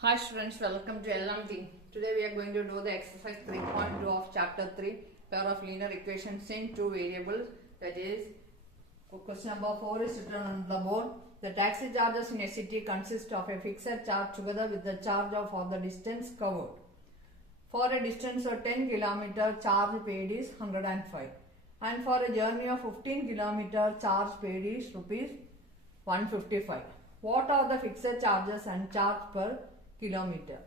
Hi students, welcome to LMT. Today we are going to do the exercise 3.2 of chapter 3, pair of linear equations in two variables. That is, question number 4 is written on the board. The taxi charges in a city consist of a fixed charge together with the charge for the distance covered. For a distance of 10 km, charge paid is 105. And for a journey of 15 km, charge paid is rupees 155. What are the fixed charges and charge per kilometer?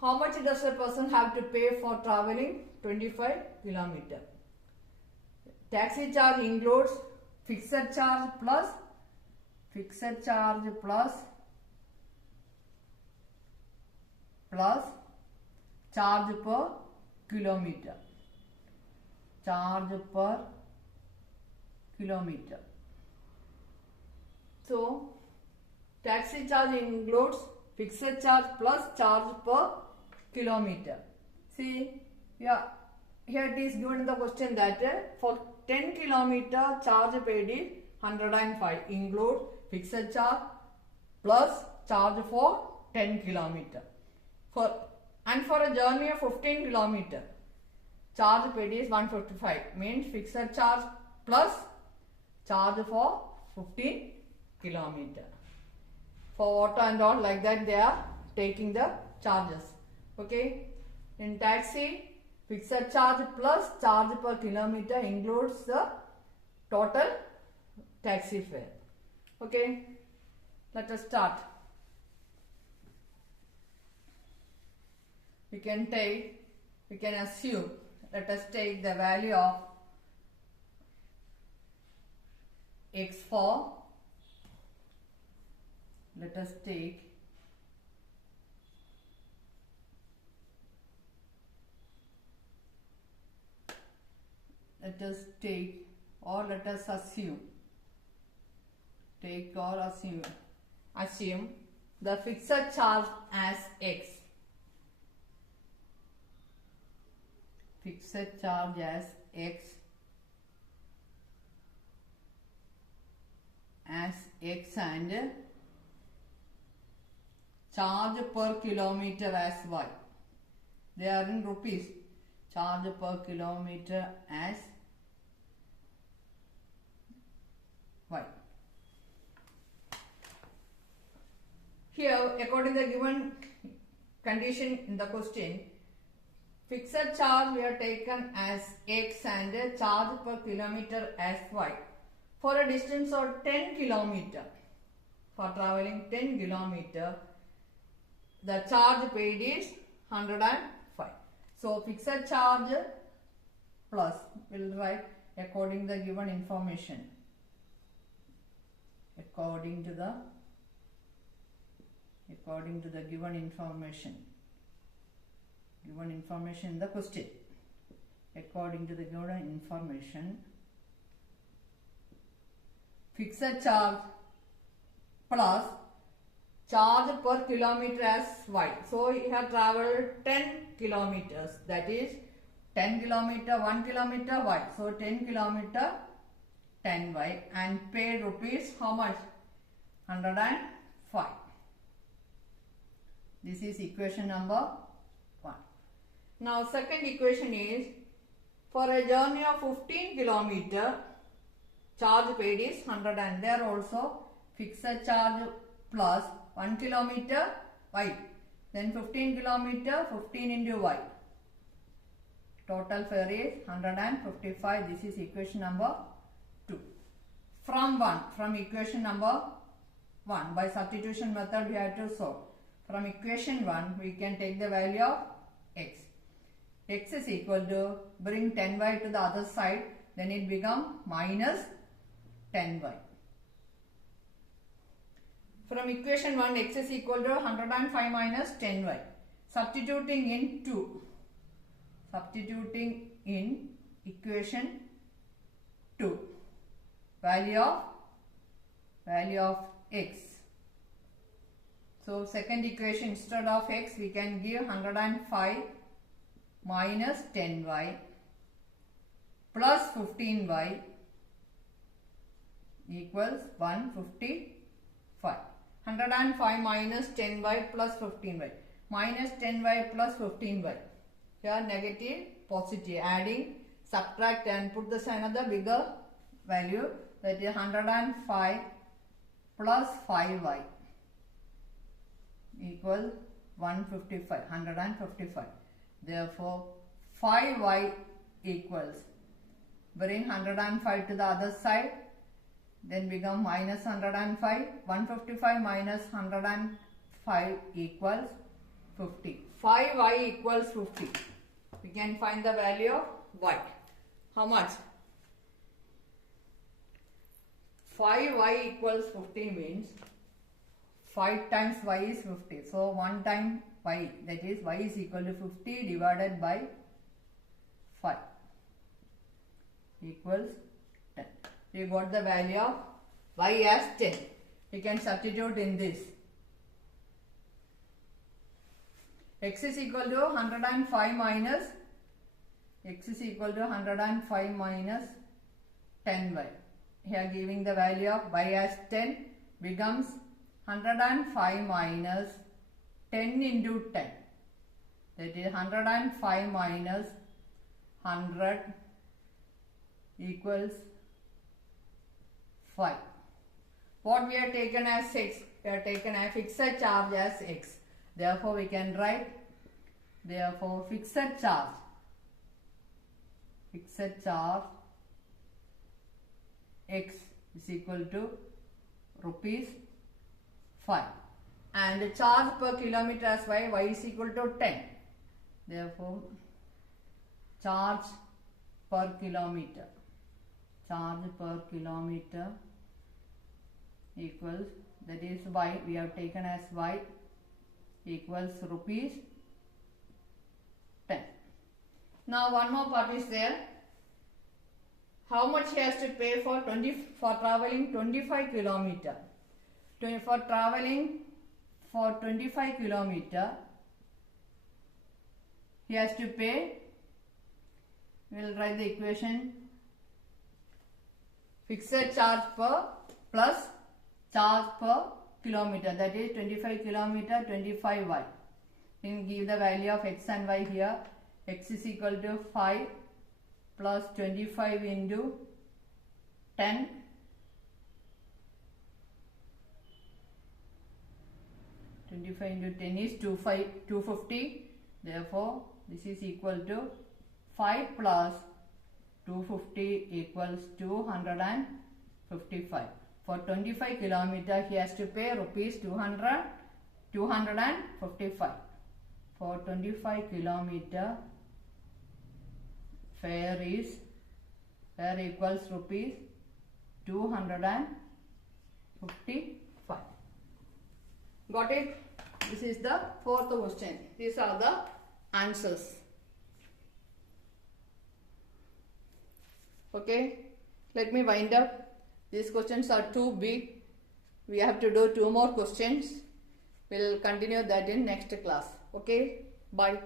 How much does a person have to pay for traveling 25 km? Taxi charge includes fixed charge plus charge per kilometer. So, taxi charge includes fixed charge plus charge per kilometer. See, here it is given in the question that for 10 km charge paid is 105, include fixed charge plus charge for 10 km. And for a journey of 15 km, charge paid is 155, means fixed charge plus charge for 15 km. For auto and all, like that they are taking the charges. Okay. In taxi, fixed charge plus charge per kilometer includes the total taxi fare. Okay. Let us start. We can assume, let us take the value of x for, let us take assume the fixed charge as x. Fixed charge as x and charge per kilometer as y. They are in rupees. Charge per kilometer as y. Here, according to the given condition in the question, fixed charge we are taken as x and charge per kilometer as y. For a distance of 10 km, for traveling 10 km, the charge paid is 105. So, fixed charge plus, we will write according to the given information. According to the given information in the question. According to the given information, fixed charge plus charge per kilometer as y. So, he have travelled 10 kilometers, that is 10 kilometer, 1 kilometer y. So, 10 kilometer 10 y and paid rupees how much? 105. This is equation number 1. Now, second equation is for a journey of 15 kilometer, charge paid is 100 and there also fixed charge plus 1 kilometer y, then 15 kilometer 15 into y. Total fare is 155. This is equation number 2. From equation number 1, by substitution method we have to solve. From equation 1 we can take the value of x. X is equal to, bring 10y to the other side, then it becomes minus 10y. From equation 1, x is equal to 105 minus 10y. Substituting in equation 2, value of x. So, second equation, instead of x we can give 105 minus 10y plus 15y equals 155. 105 minus 10y plus 15y. Minus 10y plus 15y. Here negative, positive. Adding, subtract and put this another bigger value. That is 105 plus 5y equals 155. Therefore, 5y equals, bring 105 to the other side, then become minus 105. 155 minus 105 equals 50. 5y equals 50. We can find the value of y. How much? 5y equals 50 means 5 times y is 50. So 1 time y, that is y is equal to 50 divided by 5 equals 10. We got the value of y as 10. We can substitute in this. X is equal to 105 minus 10y. Here giving the value of y as 10 becomes 105 minus 10 into 10. That is 105 minus 100 equals 5. What we have taken as x? We have taken a fixed charge as x. Therefore, we can write, therefore, fixed charge x is equal to rupees 5. And the charge per kilometer as y is equal to 10. Therefore, charge per kilometer equals, that is y, we have taken as y, equals rupees 10. Now one more part is there. How much he has to pay for traveling 25 kilometer? For traveling for 25 kilometer, he has to pay. We will write the equation. Fixed charge per plus charge per kilometer, that is 25 kilometer 25y. Then give the value of x and y here. X is equal to 5 plus 25 into 10. 25 into 10 is 250. Therefore, this is equal to 5 plus 250 equals 255. For 25 kilometer, he has to pay rupees 255. For 25 kilometer, fare equals rupees 255. Got it? This is the fourth question. These are the answers. Okay, let me wind up. These questions are too big. We have to do 2 more questions. We'll continue that in next class. Okay, bye.